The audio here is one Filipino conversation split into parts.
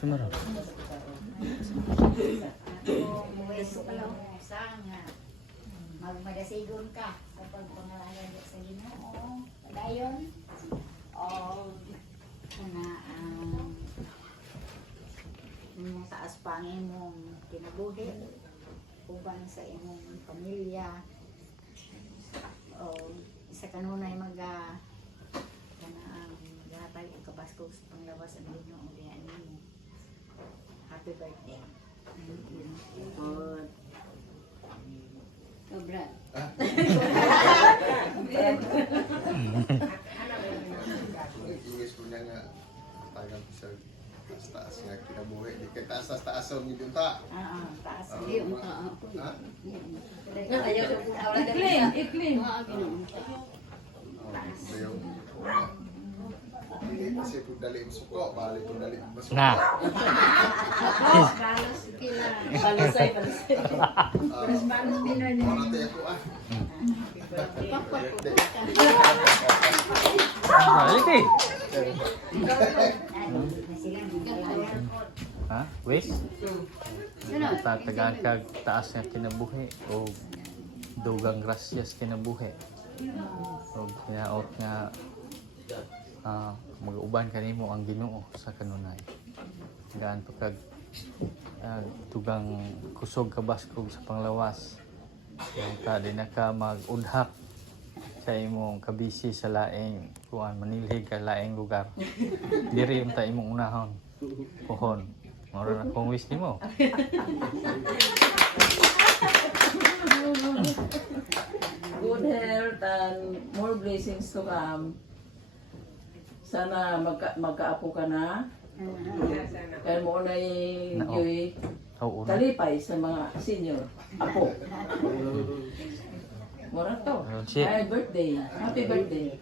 Sumara. Muweso ka lang sa nga. Magmadasigon ka kapag pangalaga sa Ginoo. Padayon. O na ang taas pa ang imong kinabuhi uban sa imong pamilya. O isa kanunay kanaang gatay o kabaskog sa panglawas ang Ginoo diha nimo. Happy birthday. Good. Sobra. Ingis ko niya nga tagang sa taas nga kinabuhi. Di kay taas ang idun ta. Taas. Ha? Ayaw ko awala Iklim. Bayong hindi kasi kung dali ang suko, balik kung dali ang masuko. Na. Balos kila. Palusay. Balos Pinoy na. Ano tayo ko Birthday. Balik eh. Ha? Wes? Tatagaan kag taas nga kinabuhi o dugang grasyas kinabuhi. O kinaot nga mag-uban kanimo ang Ginoo sa kanunay. Gaan pa kag tugang kusog kabaskog sa panglawas. Yang ta di na ka mag-udhak sa imong kabisi sa laing kuan manilhig ka laing lugar. Diri ta imong unahon. Pohon. Moro na kung wish nimo. Good health and more blessings to come. Sana magkaapo ka na. Kaya mo na yung Oo. talipay sa mga senior. Apo. Mura to. Shit. Happy birthday. Happy birthday.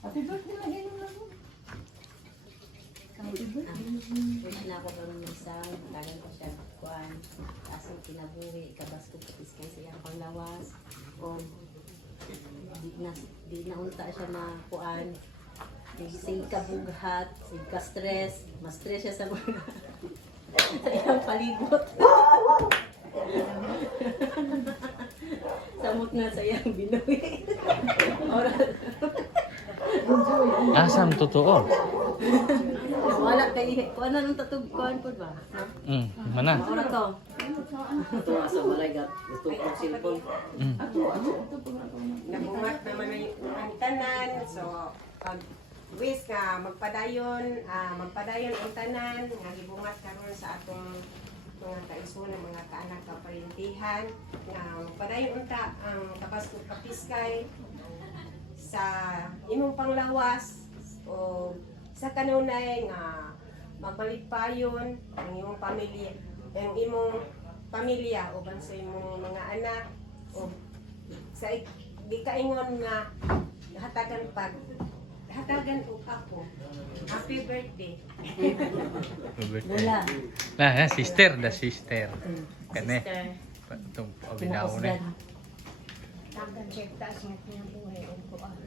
Happy birthday na hinom na mo. Wish na ako kang isang, tagal ko siya kuan, kasi kinabuhi, kabaskog kapis kayo sa iyang panglawas, o di na unta siya na kuan, sig kabughat, sig ka-stress, ma-stress siya sa mga sa iyang palibot. Samot na sa iyang binuhi. Asam totoo. Wala kay kuan na nung tatug kuan po ba? Mana? Ora to. Ito nga sa malagat. Ito ang cellphone. Nabumat naman ang tanan. So, pag wish nga magpadayon ang tanan nga gibungat karon sa atong mga kaigsoon ng mga kaanak kaparintihan nga magpadayon unta ang kabaskog kapiskay sa imong panglawas o sa kanunay nga magbaligpayon ang imong pamilya uban sa imong mga anak o sa di kaingon nga hatagan og ako. Happy birthday. Wala. Nah, sister, the sister. Kane. Itong abinaw na. Tagan check taas nga kinabuhi o kuan.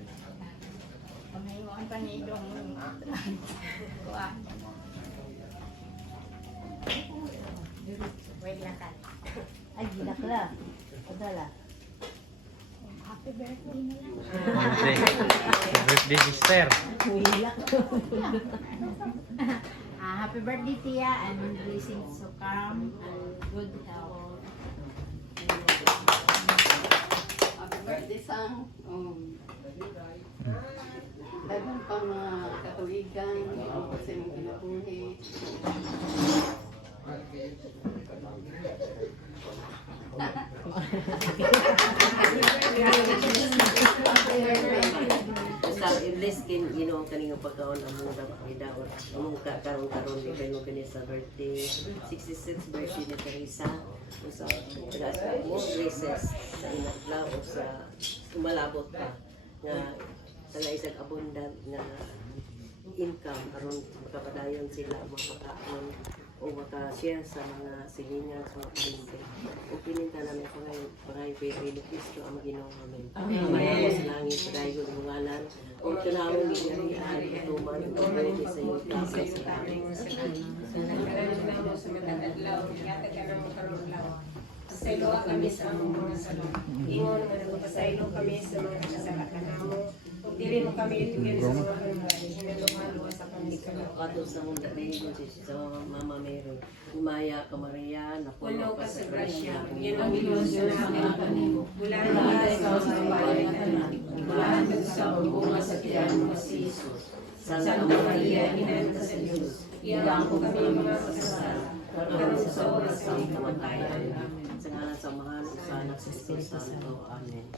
Pangayuan pa ni Dong. Kuan. Wait lang ka. Ay, ginakla. Padala. Happy birthday na lang. Birthday. Birthday sister. Happy birthday, Tia, and blessings to come and good health. Happy birthday sa dagang pang katuwigan sa imong kinabuhi. Sa i-bless kin kaninga pagkaon ang mga idawat. Among karon di kayo kini sa birthday. 66 birthday ni Teresa. Usa tagas ka more blesses sa inadlaw o sa malabot pa nga taga isang abundant nga income aron makapadayon sila makakaon o maka-share sa mga silingan sa mga parinti. O pininta namin pangay Pilipino Kristo ang Ginoo amen. Amen. Sa langit padayon ang ngalan. Ug kanawon giyarian patuman ug pwede sa iyo sa langit. Pasaylo kami sa among mga salong. Ingon nga nagpasaylo kami sa mga kasalakan namo. Ug dili mo kami itigil sa mga kanunay. Hinalumalo sa kami sa lawa. Kato sa mong dakigon sa Mama Mary. Umaya ka Maria, napuno ka sa grasya. Yan ang Diyos na namin. Bulan ka sa bayan na. Bulan sa bunga sa tiyan mo si Jesus. Santa Maria, Ina sa Diyos. Iyan ko kami mga kasasal. Karon sa oras sa aming kamatayan. Sa ngalan sa Mahal ug sa Anak sa Espiritu Santo. Amen.